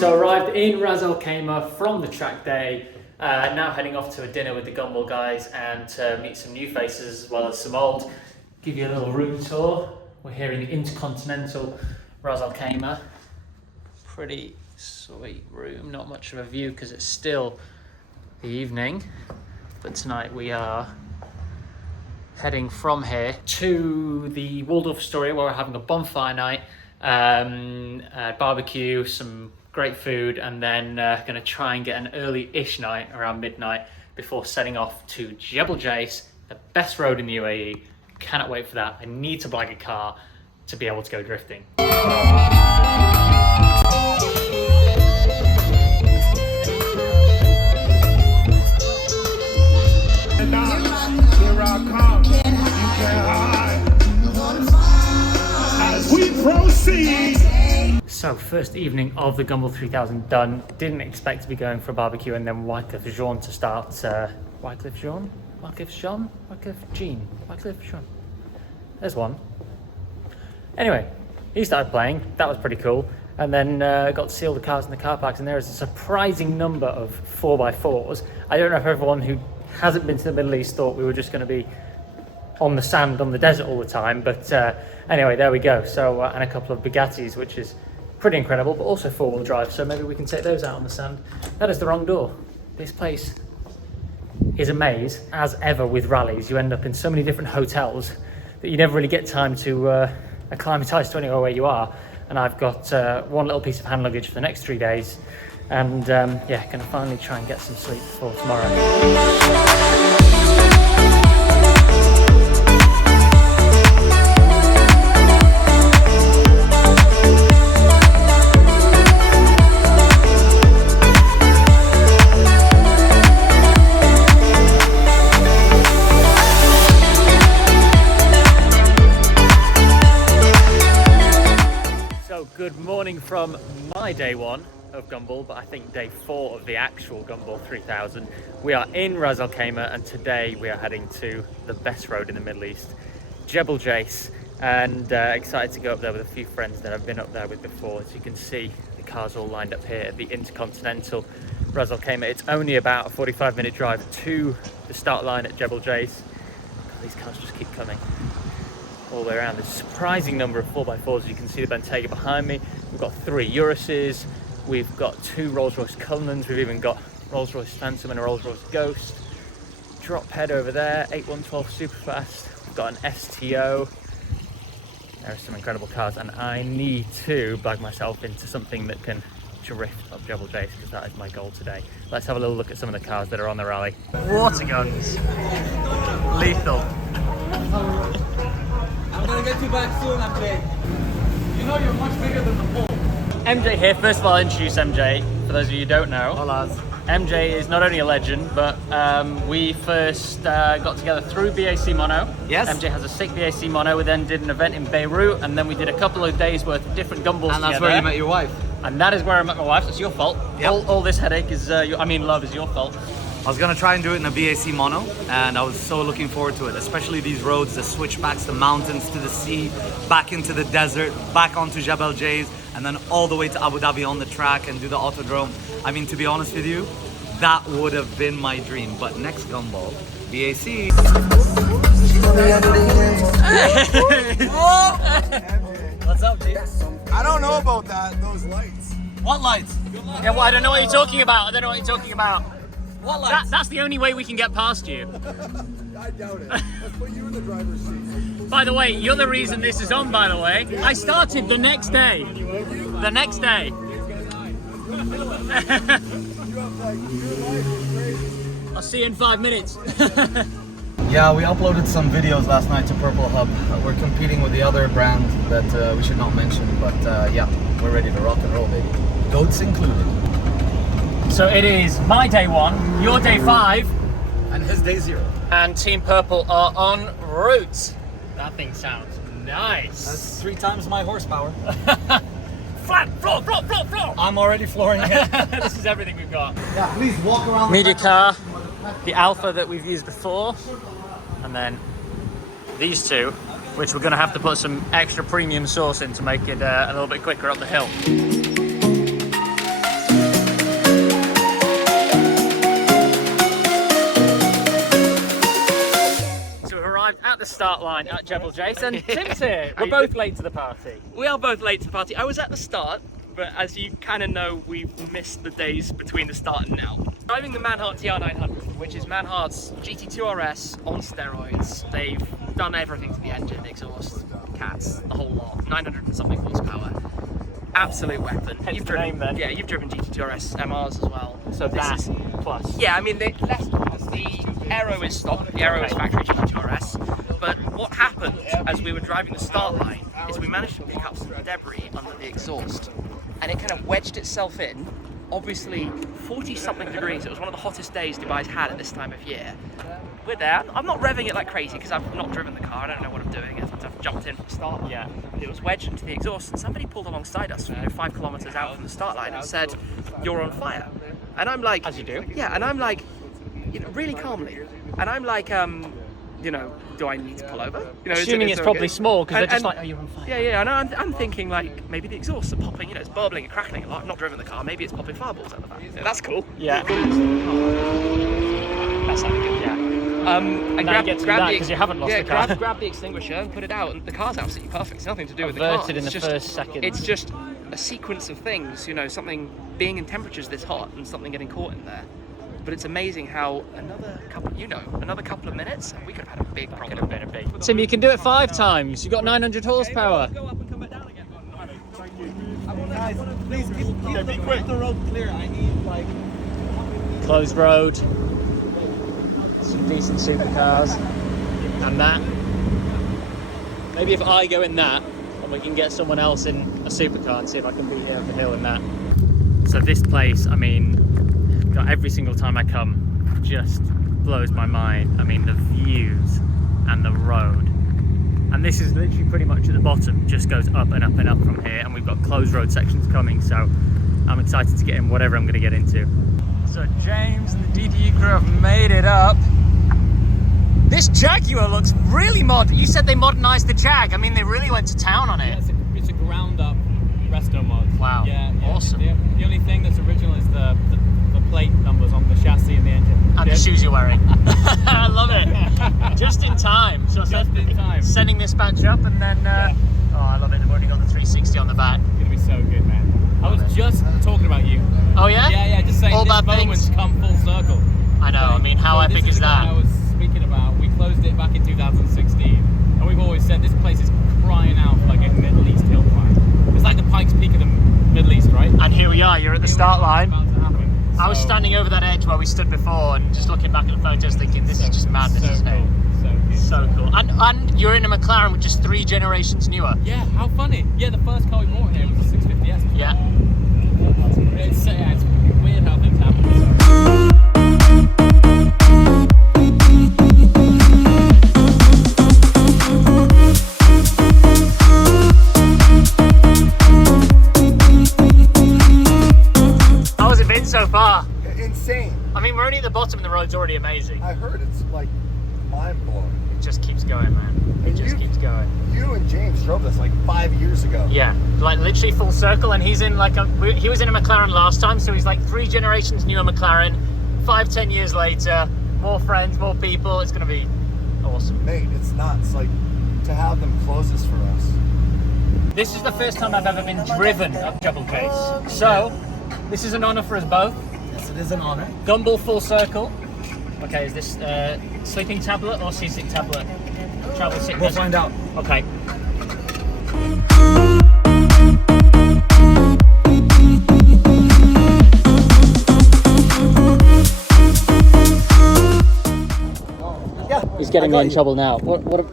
So arrived in Ras Al Khaimah from the track day, now heading off to a dinner with the Gumball guys and to meet some new faces as well as some old. Give you a little room tour. We're here in the Intercontinental Ras Al Khaimah. Pretty sweet room, not much of a view because it's still the evening, but tonight we are heading from here to the Waldorf Astoria where we're having a bonfire night, barbecue, some great food, and then going to try and get an early-ish night around midnight before setting off to Jebel Jais, the best road in the UAE. Cannot wait for that. I need to blag a car to be able to go drifting. As we proceed. So first evening of the Gumball 3000 done. Didn't expect to be going for a barbecue and then Wycliffe Jean to start. Wycliffe Jean? Wycliffe Jean? Wycliffe Jean? Wycliffe Jean? There's one. Anyway, he started playing. That was pretty cool. And then got to see all the cars in the car parks, and there is a surprising number of 4x4s. I don't know if everyone who hasn't been to the Middle East thought we were just going to be on the sand, on the desert all the time, but anyway, there we go. So and a couple of Bugattis, which is pretty incredible, but also four-wheel drive, so maybe we can take those out on the sand. That is the wrong door. This place is a maze, as ever with rallies. You end up in so many different hotels that you never really get time to acclimatise to anywhere where you are. And I've got one little piece of hand luggage for the next 3 days, and yeah, gonna finally try and get some sleep before tomorrow. Good morning from my day one of Gumball, but I think day 4 of the actual Gumball 3000. We are in Ras Al Khaimah, and today we are heading to the best road in the Middle East, Jebel Jais, and excited to go up there with a few friends that I've been up there with before. As you can see, the cars all lined up here at the Intercontinental Ras Al Khaimah. It's only about a 45-minute drive to the start line at Jebel Jais. These cars just keep coming all the way around. There's a surprising number of 4x4s. You can see the Bentayga behind me. We've got 3 Uruses, we've got 2 Rolls-Royce Cullinans, we've even got Rolls-Royce Phantom and a Rolls-Royce Ghost. Drop head over there, 8112 Superfast. We've got an STO. There are some incredible cars, and I need to bag myself into something that can drift up Jebel Jais, because that is my goal today. Let's have a little look at some of the cars that are on the rally. Water guns. Lethal. I'm gonna get you back soon, MJ. You know you're much bigger than the pole. MJ here. First of all, I'll introduce MJ. For those of you who don't know, Hola. MJ is not only a legend, but we first got together through BAC Mono. Yes. MJ has a sick BAC Mono. We then did an event in Beirut, and then we did a couple of days worth of different Gumballs And that's together. where you met your wife. And that is where I met my wife. So it's your fault. Yep. All this headache is, love is your fault. I was gonna try and do it in a BAC mono, and I was so looking forward to it, especially these roads, the switchbacks, the mountains to the sea, back into the desert, back onto Jebel Jais, and then all the way to Abu Dhabi on the track and do the autodrome. I mean, to be honest with you, that would have been my dream. But next Gumball, BAC. What's up, G? I don't know about that, those lights. What lights? Yeah, well, I don't know what you're talking about. I don't know what you're talking about. What lights? That's the only way we can get past you. I doubt it. Let's put you in the driver's seat. By the way, you're the reason this is on, by the way. I started the next day. The next day. You have like, your life is crazy. I'll see you in 5 minutes. Yeah, we uploaded some videos last night to Purple Hub. We're competing with the other brand that we should not mention, but yeah, we're ready to rock and roll, baby. Goats included. So it is my day 1, your day 5, And his day 0. and Team Purple are en route. That thing sounds nice. That's 3 times my horsepower. Flat, floor. I'm already flooring it. This is everything we've got. Yeah, please walk around. Media car, the Alpha that we've used before, and then these two, which we're going to have to put some extra premium sauce in to make it a little bit quicker up the hill. start line at Jebel Jais, and Tim's here. We're both late to the party. We are both late to the party. I was at the start, but as you kind of know, we've missed the days between the start and now. Driving the Manhart TR900, which is Manhart's GT2 RS on steroids. They've done everything to the engine, exhaust, cats, the whole lot. 900 and something horsepower. Absolute weapon. Hence the name, then. Yeah, you've driven GT2 RS MRs as well. So this is plus. Yeah, I mean, the aero is stock, the aero is factory GT2 RS. But what happened as we were driving the start line is we managed to pick up some debris under the exhaust, and it kind of wedged itself in. Obviously 40 something degrees. It was one of the hottest days Dubai's had at this time of year. We're there. I'm not revving it like crazy because I've not driven the car. I don't know what I'm doing. I've jumped in from the start line. Yeah. It was wedged into the exhaust, and somebody pulled alongside us, 5 kilometers out from the start line, and said, "You're on fire." And I'm like, As you do. Yeah, and I'm like, really calmly, and I'm like, do I need to pull over? Assuming it's probably small, because they're just like, oh, you're on fire. Yeah, and I'm thinking like, maybe the exhausts are popping, it's burbling and crackling a lot. I've not driven the car, maybe it's popping fireballs out the back. Yeah, that's cool. Yeah. That sounded good. Yeah. And Now you get to that because you haven't lost the car. grab the extinguisher and put it out, and the car's absolutely perfect. It's nothing to do with the car. Averted in It's the just- first second. It's just a sequence of things, something being in temperatures this hot and something getting caught in there. But it's amazing how another couple of minutes, and we could have had a big problem. Could have been a big. Tim, you can do it 5 times. You've got 900 horsepower. Go up and come back down again. Guys, please keep the road clear. I need like. Closed road. Some decent supercars. And that. Maybe if I go in that, and we can get someone else in a supercar and see if I can be here on the hill in that. So this place, I mean, every single time I come, just blows my mind. I mean, the views and the road. And this is literally pretty much at the bottom, just goes up and up and up from here, and we've got closed road sections coming, so I'm excited to get in whatever I'm going to get into. So James and the DDE crew have made it up. This Jaguar looks really modern. You said they modernized the Jag. I mean, they really went to town on it. Yeah, it's a ground up resto mod. Wow. Yeah. Awesome. The only thing that's original is the plate numbers on the chassis and the engine. And the shoes you're wearing. I love it. Just in time. So Just in time. Sending this batch up, and then oh, I love it. They've already got the 360 on the back. It's gonna be so good, man. I was just talking about you. Oh yeah? Yeah, just saying All this bad moment's things. come full circle. I know. I mean, how So epic this is the guy that? I was speaking about. We closed it back in 2016, and we've always said this place is crying out for like a Middle East hill climb. It's like the Pikes Peak of the Middle East, right? And here we are. You're at the start line. About to happen. I was So- standing over that edge where we stood before, and just looking back at the photos, thinking, this is just madness, so isn't it? cool. So cool. And you're in a McLaren which is 3 generations newer. Yeah, how funny. Yeah, the first car we bought here was a 650S. Yeah. It's weird how things happen. How has it been so far? Insane. I mean, we're only at the bottom and the road's already amazing. I heard it's like mind blowing. It just keeps going, man. It And just you- keeps going. You and James drove this like 5 years ago. Yeah, like literally full circle, and he's in like he was in a McLaren last time, so he's like 3 generations newer McLaren. 5-10 years later, more friends, more people. It's gonna be awesome. Mate, it's nuts. Like to have them close this for us. This is the first time I've ever been driven up Jebel Jais, so this is an honour for us both. Yes, it is an honor. Gumball full circle. Okay, is this sleeping tablet or seasick tablet? Travel sickness. We'll find out. Okay. Yeah. He's getting I got me in you. trouble now. What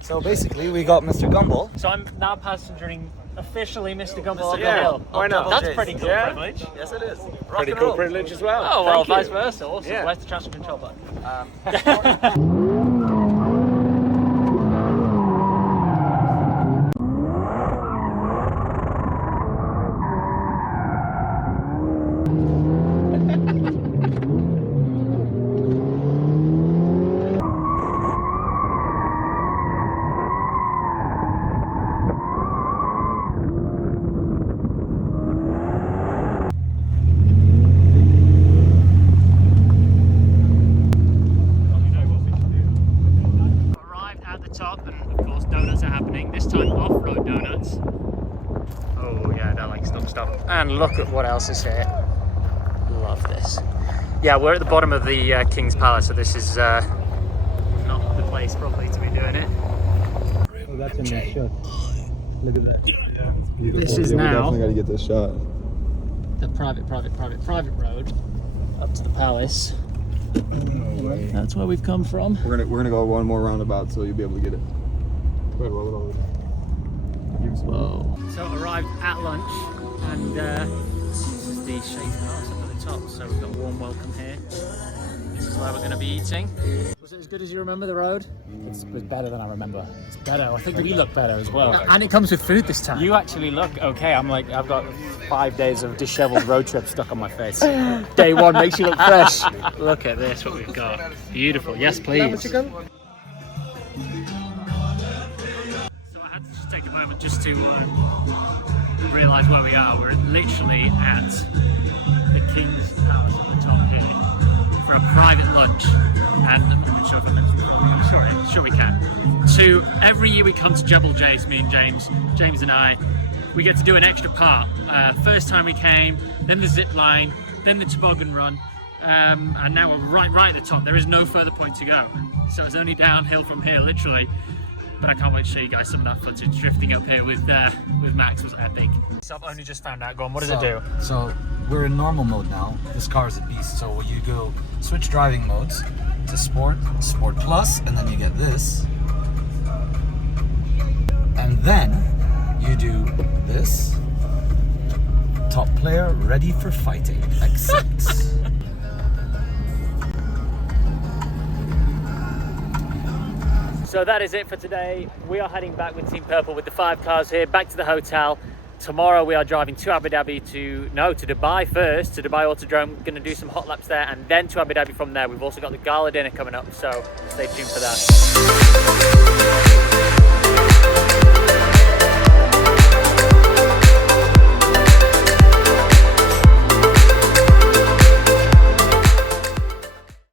So basically, we got Mr. Gumball. So I'm now passengering officially Mr. Gumball up the Yeah, hill. why not? That's pretty cool Yeah. privilege. Yes, it is. Rock Pretty and cool roll. privilege as well. Oh, well, Thank you. vice versa. Awesome. Yeah. Where's the transfer control button? donuts are happening. This time off-road donuts. Oh yeah, they're like stop. And look at what else is here. Love this. Yeah, we're at the bottom of the King's Palace, so this is not the place probably to be doing it. Oh, that's a nice shot. Look at that. This is now definitely got to get this shot. the private road up to the palace. That's where we've come from. We're gonna go one more roundabout so you'll be able to get it. Go ahead, roll it over. Whoa. So arrived at lunch, and this is the shaved house up at the top. So we've got a warm welcome here. This is where we're going to be eating. Was it as good as you remember the road? It was better than I remember. It's better. I think we look better as well. And it comes with food this time. You actually look okay. I'm like, I've got 5 days of disheveled road trip stuck on my face. Day one makes you look fresh. Look at this, what we've got. Beautiful. Yes, please. So I had to just take a moment just to realise where we are. We're literally at the King's Palace at the top here for a private lunch. And I'm going to show them I'm sure we can. So every year we come to Jebel Jais, me and James and I, we get to do an extra part. First time we came, then the zip line, then the toboggan run, and now we're right at the top. There is no further point to go. So it's only downhill from here, literally. But I can't wait to show you guys some of that footage. Drifting up here with Max was epic. So I've only just found out. Go on, what does it do? So we're in normal mode now. This car is a beast. So you go switch driving modes to Sport, Sport Plus, and then you get this. And then you do this. Top player ready for fighting. Accept. So that is it for today. We are heading back with Team Purple with the 5 cars here, back to the hotel. Tomorrow we are driving to Abu Dhabi to Dubai first, to Dubai Autodrome. Going to do some hot laps there and then to Abu Dhabi from there. We've also got the gala dinner coming up, so stay tuned for that.